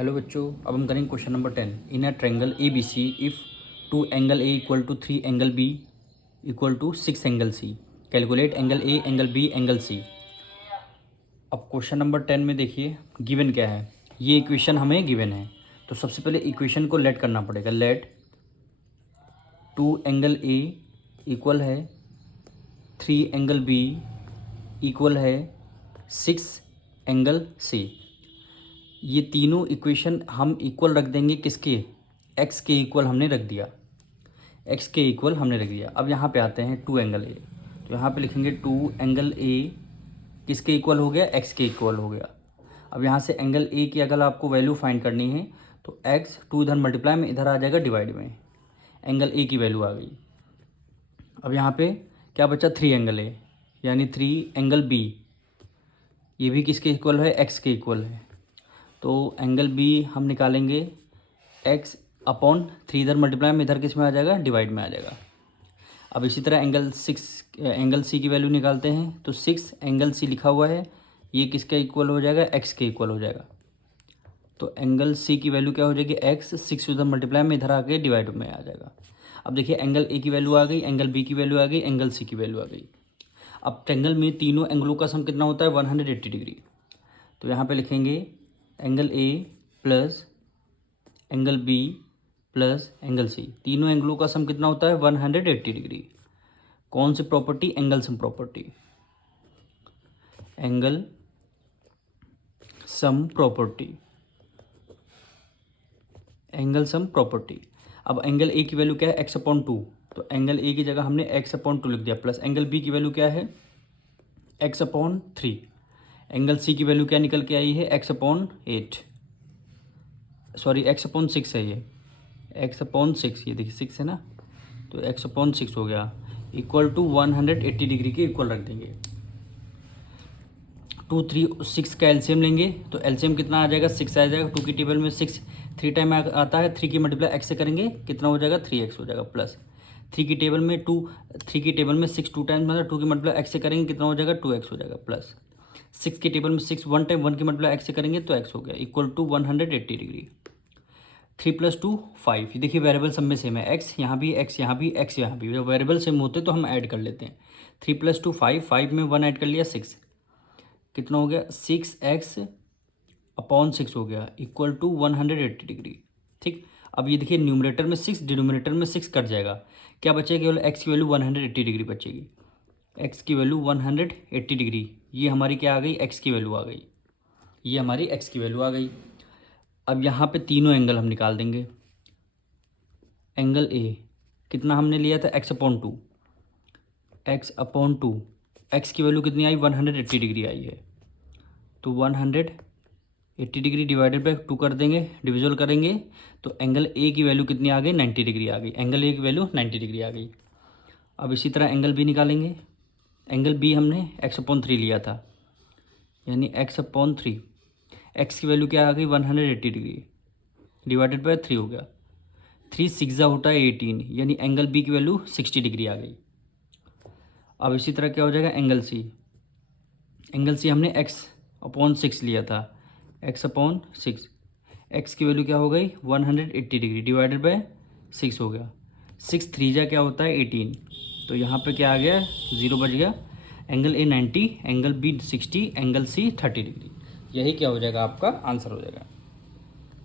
Hello बच्चों, अब हम करेंगे question number 10। In a triangle A B C if two angle A equal to 3 angle B equal to 6 angle C, calculate angle A angle B angle C. अब question number 10 में देखिए given क्या है। ये इक्वेशन हमें given है, तो सबसे पहले इक्वेशन को लेट करना पड़ेगा। लेट 2 एंगल ए इक्वल है 3 एंगल बी इक्वल है 6 एंगल सी। ये तीनों इक्वेशन हम इक्वल रख देंगे किसके, एक्स के इक्वल हमने रख दिया, एक्स के इक्वल हमने रख दिया। अब यहाँ पे आते हैं 2 एंगल ए, तो यहाँ पे लिखेंगे 2 एंगल ए किसके इक्वल हो गया, एक्स के इक्वल हो गया। अब यहाँ से एंगल ए की अगर आपको वैल्यू फाइंड करनी है तो एक्स 2 इधर मल्टीप्लाई में, इधर आ जाएगा डिवाइड में, एंगल ए की वैल्यू आ गई। अब यहाँ पे क्या बचा, 3 एंगल ए यानी 3 एंगल बी, ये भी किसके इक्वल है, एक्स के इक्वल है। तो एंगल बी हम निकालेंगे एक्स अपॉन 3, इधर मल्टीप्लाई में, इधर किस में आ जाएगा, डिवाइड में आ जाएगा। अब इसी तरह एंगल सी की वैल्यू निकालते हैं, तो 6 एंगल सी लिखा हुआ है, ये किसका इक्वल हो जाएगा, एक्स के इक्वल हो जाएगा। तो एंगल सी की वैल्यू क्या हो जाएगी, एक्स, 6 उधर मल्टीप्लाई में, इधर आके डिवाइड में आ जाएगा। अब देखिए एंगल ए की वैल्यू आ गई, एंगल बी की वैल्यू आ गई, एंगल सी की वैल्यू आ गई। अब ट्रायंगल में तीनों एंगलों का सम कितना होता है, 180 डिग्री। तो यहाँ पे लिखेंगे angle A plus angle B plus angle C, तीनों एंगलों का सम कितना होता है, 180 डिग्री। कौन सी property, angle sum property, angle sum property, angle sum property. अब एंगल ए की वैल्यू क्या है, एक्स अपॉन 2, तो एंगल ए की जगह हमने एक्स अपॉन 2 लिख दिया, प्लस एंगल बी की वैल्यू क्या है, एक्स अपॉन 3। एंगल सी की वैल्यू क्या निकल के आई है, x upon 8, sorry x upon 6 है, ये एक्स अपॉन 6, ये देखिए 6 है ना, तो एक्स अपॉन 6 हो गया, इक्वल टू 180 डिग्री के इक्वल रख देंगे। 2 3 6 का एलसीएम लेंगे तो एलसीएम कितना आ जाएगा, 6 आ जाएगा। 2 की टेबल में 6 3 टाइम आता है, 3 की मल्टीप्लाई एक्स से करेंगे कितना हो जाएगा, 3x हो जाएगा, प्लस 3 की टेबल में 6 2 टाइम्स मतलब 2 की मल्टीप्लाई एक्स से करेंगे कितना हो जाएगा, 2x हो जाएगा, प्लस 6 की टेबल में 6 1 टाइम 1 की मल्टीप्लाई एक्स से करेंगे तो x हो गया, इक्वल टू 180 डिग्री। 3 + 2 5, देखिए वेरिएबल सब में सेम है, एक्स यहाँ भी, एक्स यहाँ भी, एक्स यहाँ भी, जब वेरिएबल सेम होते तो हम ऐड कर लेते हैं। 3 + 2 5, 5 में 1 ऐड कर लिया 6, कितना हो गया, 6x अपॉन 6 हो गया, इक्वल टू 180 डिग्री। ठीक, अब ये देखिए न्यूमरेटर में 6, डिनोमिनेटर में 6 कट जाएगा, क्या बचेगा, केवल x की वैल्यू 180 डिग्री बचेगी, x की वैल्यू 180 डिग्री, ये हमारी क्या आ गई, x की वैल्यू आ गई, ये हमारी x की वैल्यू आ गई। अब यहाँ पे तीनों एंगल हम निकाल देंगे। एंगल ए कितना हमने लिया था, x upon 2, x upon 2, x की वैल्यू कितनी आई, 180 डिग्री आई है, तो 180 डिग्री डिवाइडेड बाई 2 कर देंगे, डिविजल करेंगे तो एंगल ए की वैल्यू कितनी आ गई, 90 डिग्री आ गई, एंगल ए की वैल्यू 90 डिग्री आ गई। अब इसी तरह एंगल बी निकालेंगे। एंगल बी हमने x अपॉन 3 लिया था, यानी x अपॉन 3, एक्स की वैल्यू क्या आ गई, 180 डिग्री डिवाइडेड बाई 3 हो गया, 3 6 होता है 18, यानी एंगल बी की वैल्यू 60 डिग्री आ गई। अब इसी तरह क्या हो जाएगा, एंगल सी, एंगल सी हमने x अपॉन 6 लिया था, x अपॉन 6, एक्स की वैल्यू क्या हो गई, 180 डिग्री डिवाइडेड बाय 6 हो गया, 6 3 जा क्या होता है 18, तो यहाँ पे क्या आ गया, 0 बच गया। Angle A 90, angle B 60, angle C 30 degree, यही क्या हो जाएगा, आपका आंसर हो जाएगा।